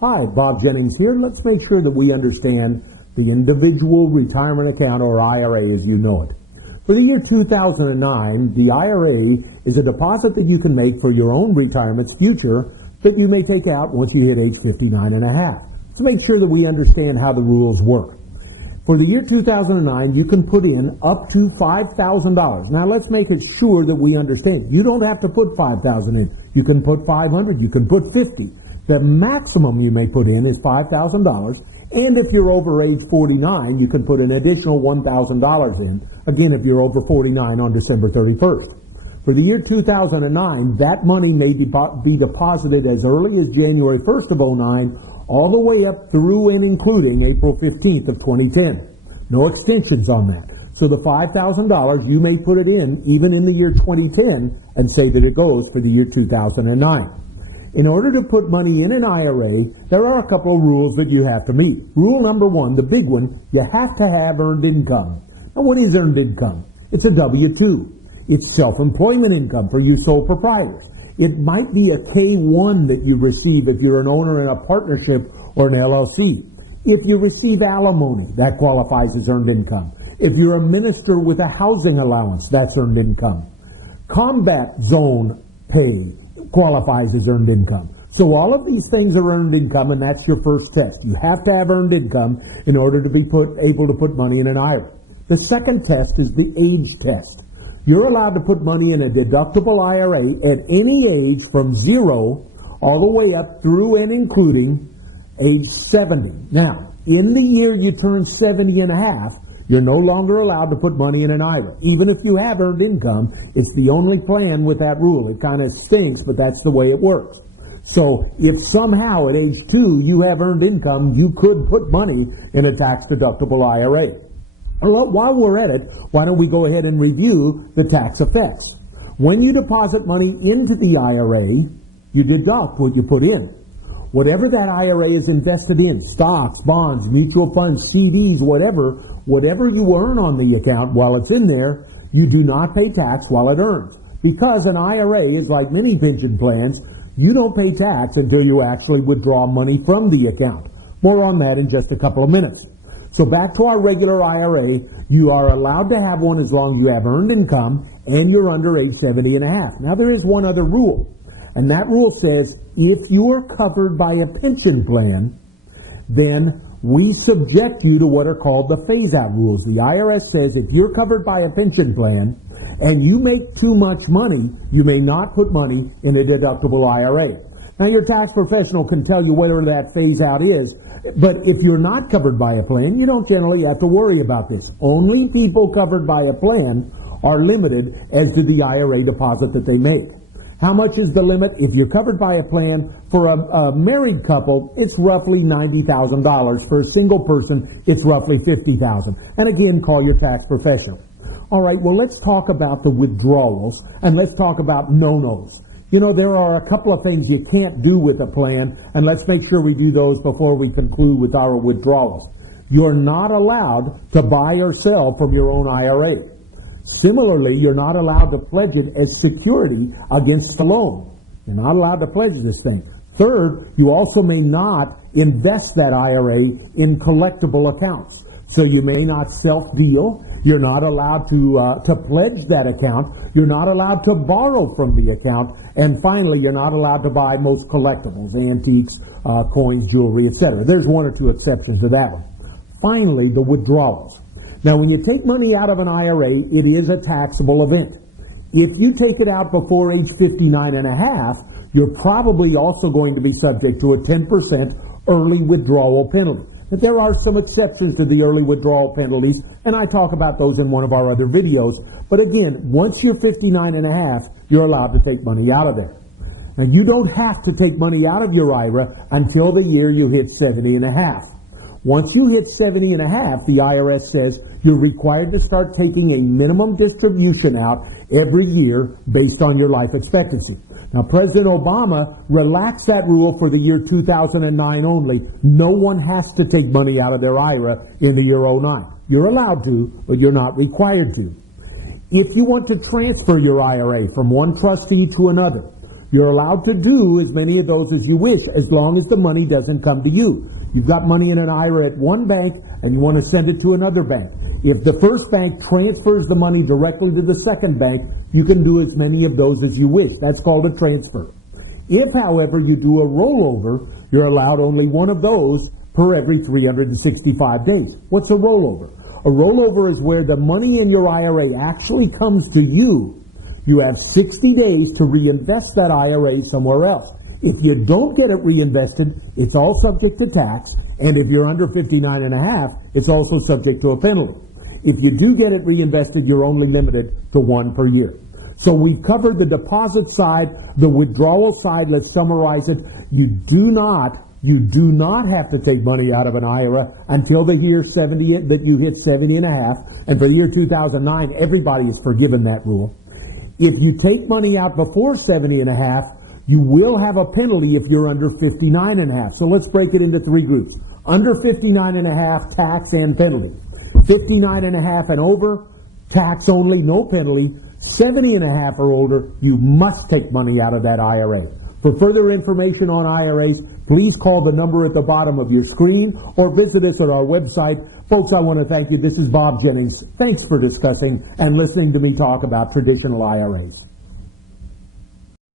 Hi, Bob Jennings here. Let's make sure that we understand the individual retirement account, or IRA as you know it. For the year 2009, the IRA is a deposit that you can make for your own retirement's future that you may take out once you hit age 59 and a half. Let's make sure that we understand how the rules work. For the year 2009, you can put in up to $5,000. Now let's make it sure that we understand. You don't have to put $5,000 in. You can put $500, you can put $50. The maximum you may put in is $5,000, and if you're over age 49, you can put an additional $1,000 in, again if you're over 49 on December 31st. For the year 2009, that money may be deposited as early as January 1st of 09, all the way up through and including April 15th of 2010. No extensions on that. So the $5,000, you may put it in even in the year 2010 and say that it goes for the year 2009. In order to put money in an IRA, there are a couple of rules that you have to meet. Rule number one, the big one, you have to have earned income. Now what is earned income? It's a W-2. It's self-employment income for you sole proprietors. It might be a K-1 that you receive if you're an owner in a partnership or an LLC. If you receive alimony, that qualifies as earned income. If you're a minister with a housing allowance, that's earned income. Combat zone pay qualifies as earned income. So all of these things are earned income, and that's your first test. You have to have earned income in order to be able to put money in an IRA. The second test is the age test. You're allowed to put money in a deductible IRA at any age from 0 all the way up through and including age 70. Now, in the year you turn 70 and a half, you're no longer allowed to put money in an IRA. Even if you have earned income, it's the only plan with that rule. It kind of stinks, but that's the way it works. So if somehow at age 2 you have earned income, you could put money in a tax-deductible IRA. Well, while we're at it, why don't we go ahead and review the tax effects. When you deposit money into the IRA, you deduct what you put in. Whatever that IRA is invested in, stocks, bonds, mutual funds, CDs, whatever you earn on the account while it's in there, you do not pay tax while it earns. Because an IRA is like many pension plans, you don't pay tax until you actually withdraw money from the account. More on that in just a couple of minutes. So back to our regular IRA, you are allowed to have one as long as you have earned income and you're under age 70 and a half. Now there is one other rule, and that rule says if you are covered by a pension plan, then we subject you to what are called the phase-out rules. The IRS says if you're covered by a pension plan and you make too much money, you may not put money in a deductible IRA. Now your tax professional can tell you whatever that phase-out is, but if you're not covered by a plan, you don't generally have to worry about this. Only people covered by a plan are limited as to the IRA deposit that they make. How much is the limit? If you're covered by a plan, for a married couple, it's roughly $90,000. For a single person, it's roughly $50,000. And again, call your tax professional. All right, well, let's talk about the withdrawals, and let's talk about no-nos. You know, there are a couple of things you can't do with a plan, and let's make sure we do those before we conclude with our withdrawals. You're not allowed to buy or sell from your own IRA. Similarly, you're not allowed to pledge it as security against the loan. You're not allowed to pledge this thing. Third, you also may not invest that IRA in collectible accounts. So you may not self-deal. You're not allowed to pledge that account. You're not allowed to borrow from the account. And finally, you're not allowed to buy most collectibles, antiques, coins, jewelry, etc. There's one or two exceptions to that one. Finally, the withdrawals. Now, when you take money out of an IRA, it is a taxable event. If you take it out before age 59 and a half, you're probably also going to be subject to a 10% early withdrawal penalty. But there are some exceptions to the early withdrawal penalties, and I talk about those in one of our other videos. But again, once you're 59 and a half, you're allowed to take money out of there. Now, you don't have to take money out of your IRA until the year you hit 70 and a half. Once you hit 70 and a half, the IRS says you're required to start taking a minimum distribution out every year based on your life expectancy. Now, President Obama relaxed that rule for the year 2009 only. No one has to take money out of their IRA in the year 09. You're allowed to, but you're not required to. If you want to transfer your IRA from one trustee to another, You're allowed to do as many of those as you wish, as long as the money doesn't come to you. You've got money in an IRA at one bank, and you want to send it to another bank. If the first bank transfers the money directly to the second bank, you can do as many of those as you wish. That's called a transfer. If, however, you do a rollover, you're allowed only one of those per every 365 days. What's a rollover? A rollover is where the money in your IRA actually comes to you. You have 60 days to reinvest that IRA somewhere else. If you don't get it reinvested, it's all subject to tax, and if you're under 59 and a half, it's also subject to a penalty. If you do get it reinvested, you're only limited to one per year. So we've covered the deposit side, the withdrawal side. Let's summarize it. You do not have to take money out of an IRA until the year 70, that you hit 70 and a half. And for the year 2009, everybody is forgiven that rule. If you take money out before 70 and a half, you will have a penalty if you're under 59 and a half. So let's break it into three groups. Under 59 and a half, tax and penalty. 59 and a half and over, tax only, no penalty. 70 and a half or older, you must take money out of that IRA. For further information on IRAs, please call the number at the bottom of your screen or visit us at our website. Folks, I want to thank you. This is Bob Jennings. Thanks for discussing and listening to me talk about traditional IRAs.